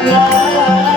हे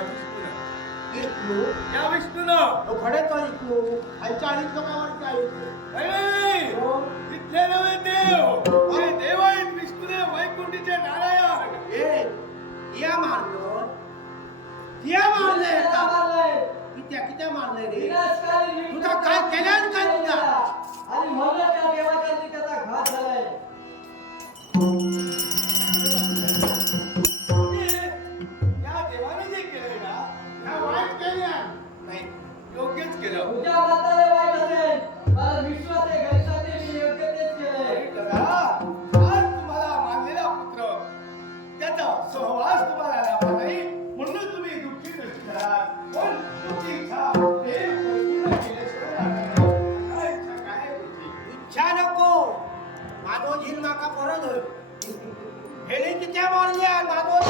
ऐकलो या विष्णून. खडेच ऐकलो आणि चाळीस लोकांवरती ऐकलो तिथले हो? नव्हे देव. हो? अरे देव आहेत विष्णू वैकुंठीचे नारायण. हे या मारलं. त्या मारलंय. कित्या रे? तुझा काय केल्यान काय तुझा? आणि देवाच्या घात झालाय. vardır. Elindeki varlığa nadir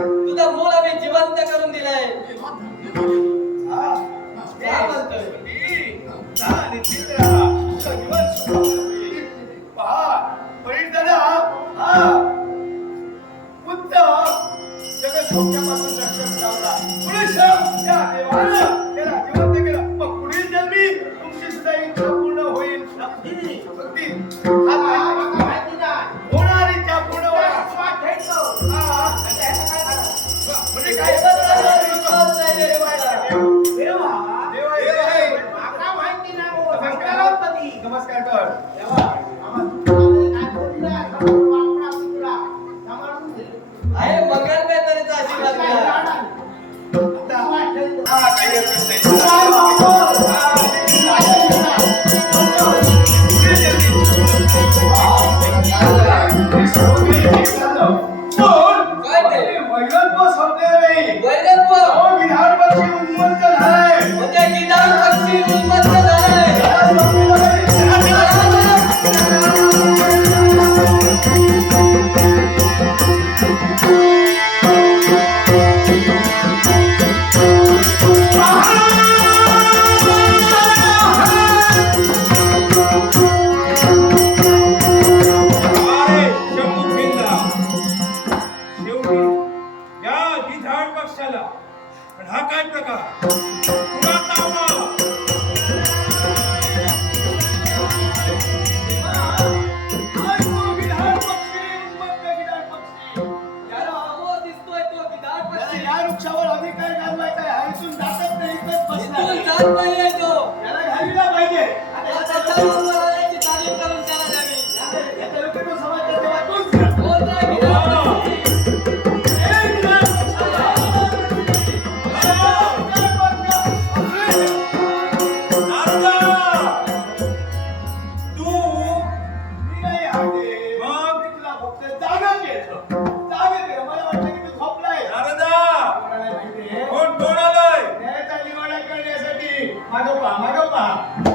Thank you. Máy rút.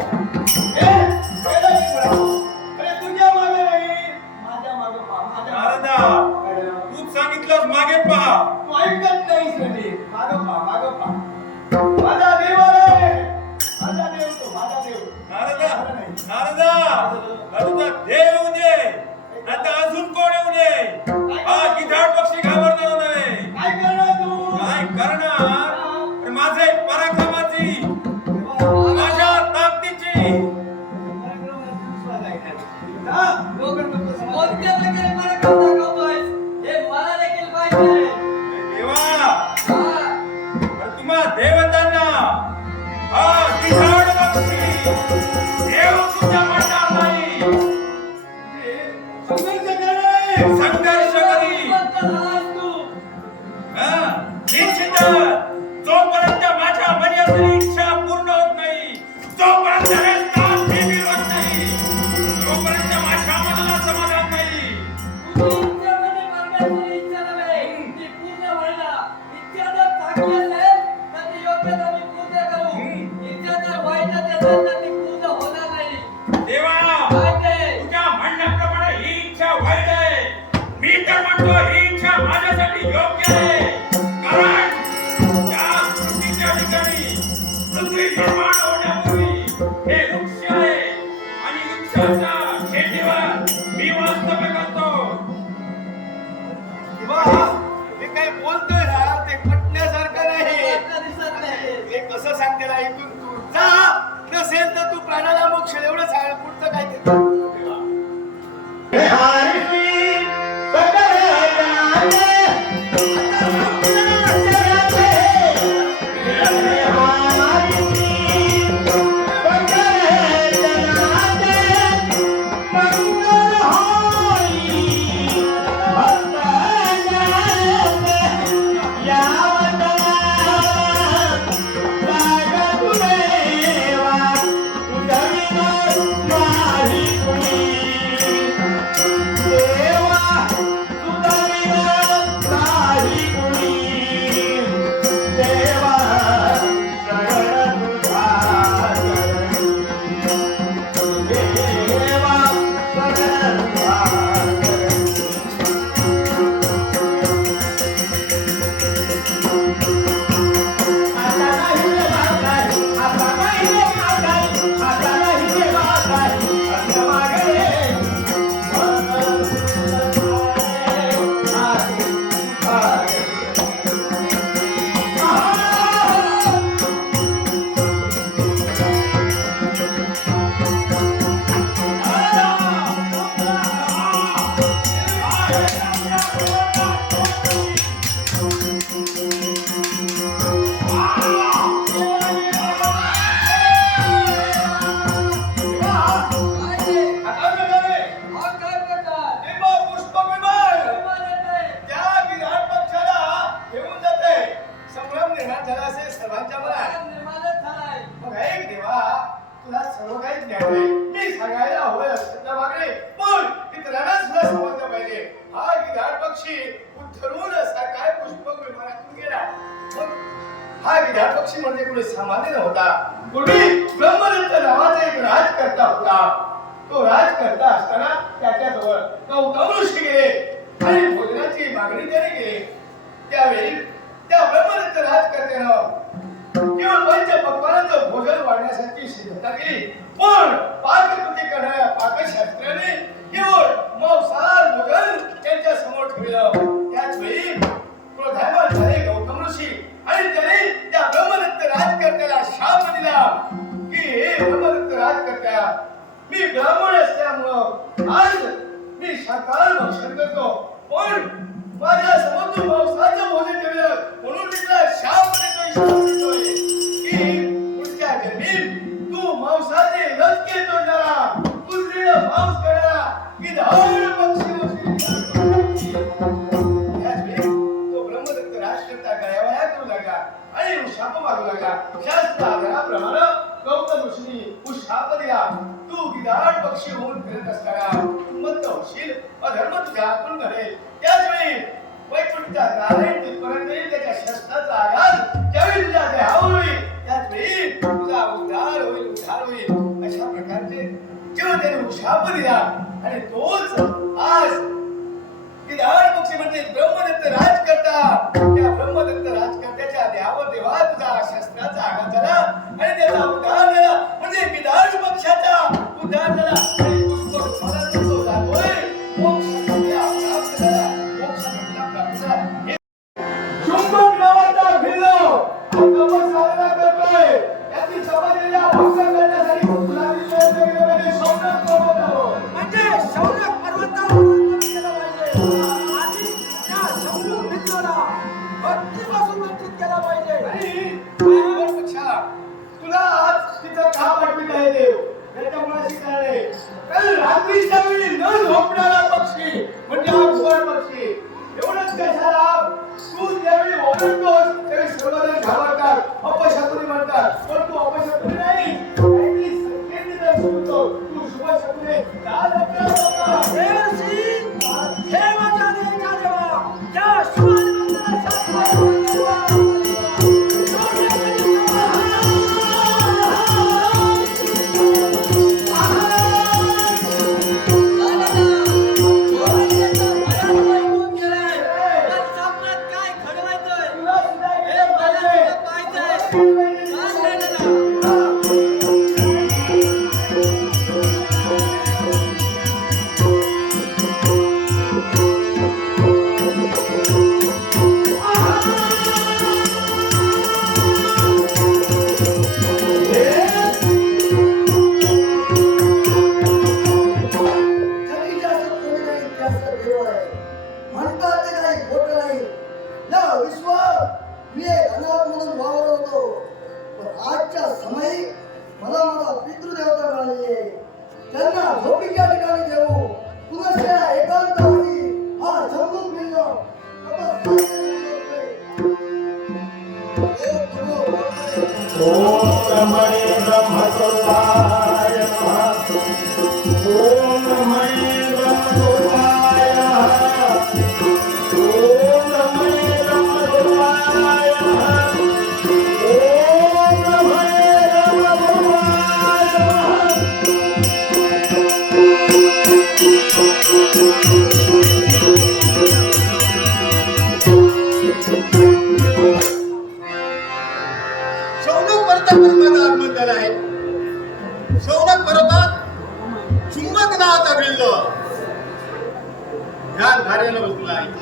हा गिधाड पक्षी? उद्धरून असा काय पुष्पक विमानातून गेला? मग हा गिधाड पक्षी म्हणजे कोणी सामान्य नव्हता. पूर्वी ब्रह्मदत्त नावाचा एक राजकर्ता होता. तो राजकर्ता असताना त्याच्याजवळ गौतम ऋषी गेले. आणि भोजनाची मागणी त्याने केली. त्यावेळी त्या ब्रह्मदत्त राजकर्त्यानं केवळ पंच पक्वानाचं भोजन वाढण्यासाठी सिद्धता केली. पण पाककृती करणाऱ्या पाकशास्त्राने केवळ मौसार भोजन त्यांच्यासमोर ठेवलं. त्याच वेळी क्रोधायमान झाले गौतम ऋषी आणि त्याने त्या ब्रह्मदत्त राजकर्त्याला शाप दिला. की हे ब्रह्मदत्त राजकर्त्या मी ब्राह्मण असल्यामुळं आज मी शाकाहार भक्षण करतो. पण माझ्यासमोर तू मांसाचं भोजन ठेवलं म्हणून मी तुला शाप देतोय शाप देतोय की पुढच्या जन्मी तू मांसाचे लटके तोडणारा कुत्रीनं मांस करणारा गिधाड पक्षी त्याच वेळी तो ब्रह्मदत्त करू लागला आणि शाप मागू लागला शास्त्र आधाराप्रमाणे गौतम शाप दिला तू पक्षी होऊन फिरत असताना उन्मत्त होशील अधर्म तुझ्या घडेल त्याच वेळी वैकुंठचा नारायण तिथपर्यंत येईल त्याच्या शस्त्राचा आघात ज्यावेळी तुझ्या देहावर होईल त्याच वेळी तुझा उद्धार होईल उद्धार होईल अशा प्रकारचे जेव्हा त्याने शाप दिला आणि तोच आज गिधाड पक्षी म्हणजे ब्रह्मदत्त राजकर्ता. त्या ब्रह्मदत्त राजकर्त्याच्या देहावर देवा तुझा शस्त्राचा आघात झाला आणि त्याचा उदाहरण झाला. म्हणजे गिधाड पक्षाचा उदाहरण झाला. ॐ रमणे ब्रह्मसुताय नमः ॐ ಕಾರ್ಯನಿರತನಾಗಿ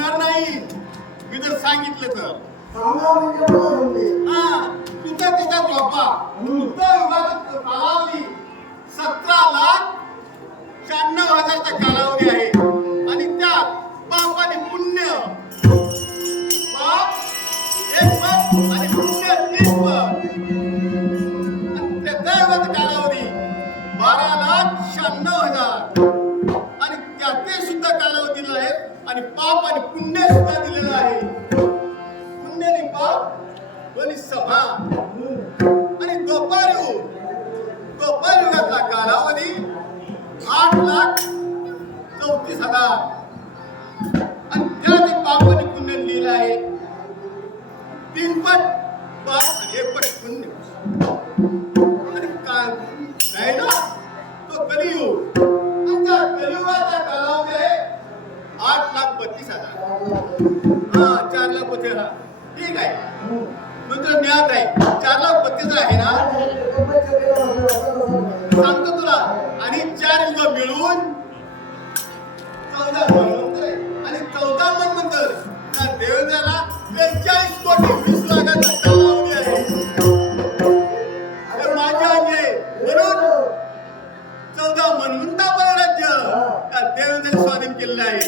होणार नाही. मी जर सांगितलं तर. कालावधी सतरा लाख शहाण्णव हजारचा कालावधी आहे. आणि त्यात पाप आणि पुण्य पाप एक आणि पाप आणि पुण्य सुद्धा दिलेलं आहे. पुण्य आणि पाप दोन्ही सभा. आणि द्वापार युग युगातला कालावधी आठ लाख चौतीस हजार. आणि त्यात पाप आणि पुण्य लिहिलं आहे. तीन पट पाप आणि एक पट पुण्य. आणि काय? नाही ना? तो कलियुग. बत्तीस हजार. हा चार लाख बत्तीस हजार ठीक आहे. मित्र ज्ञात आहे. चार लाख बत्तीस आहे ना सांगतो तुला. आणि चार युग मिळून चौदा आणि चौदा नंतर त्या देवेंद्राला बेचाळीस कोटी वीस लाखाचा चौदा म्हणून राज्य. त्या देवेंद्र स्वाधीन केलेलं आहे.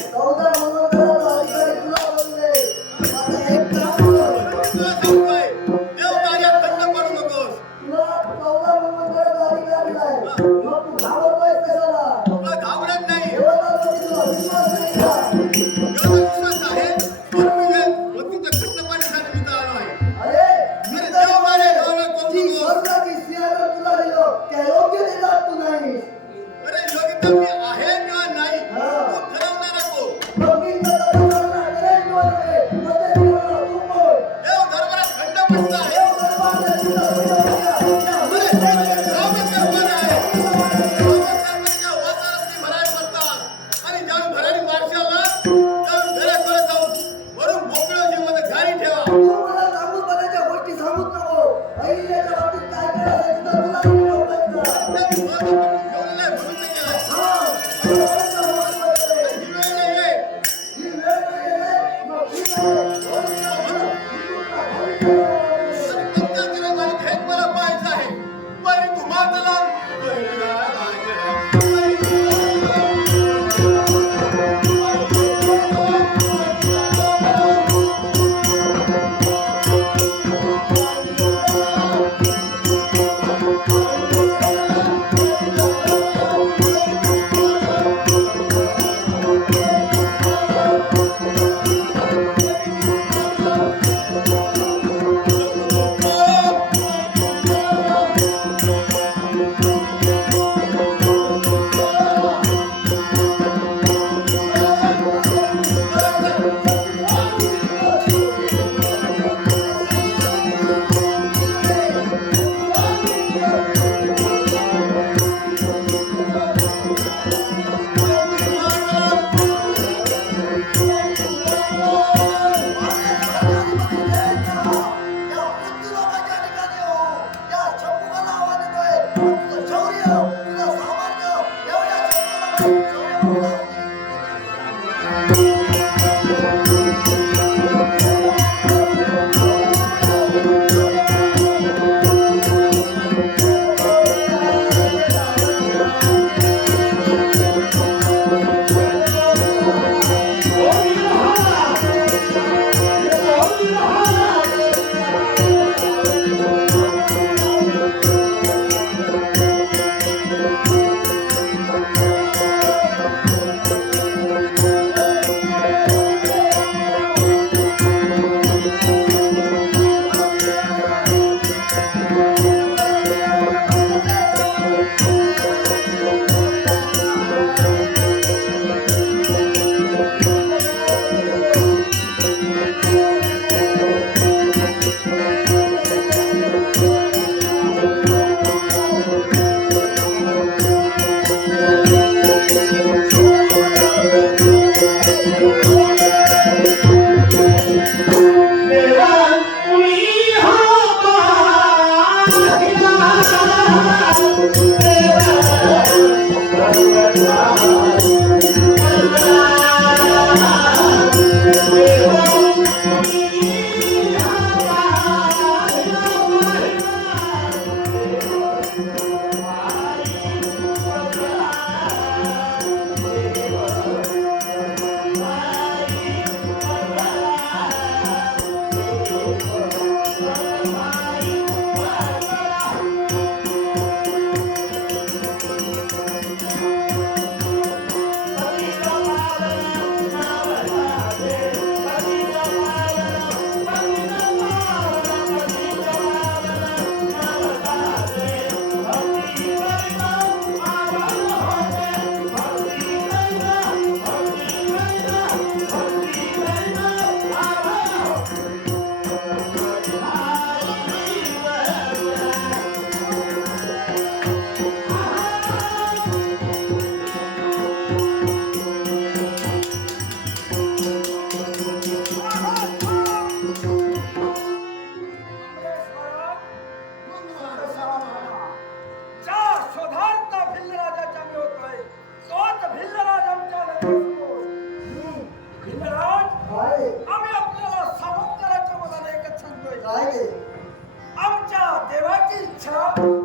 আচ্ছা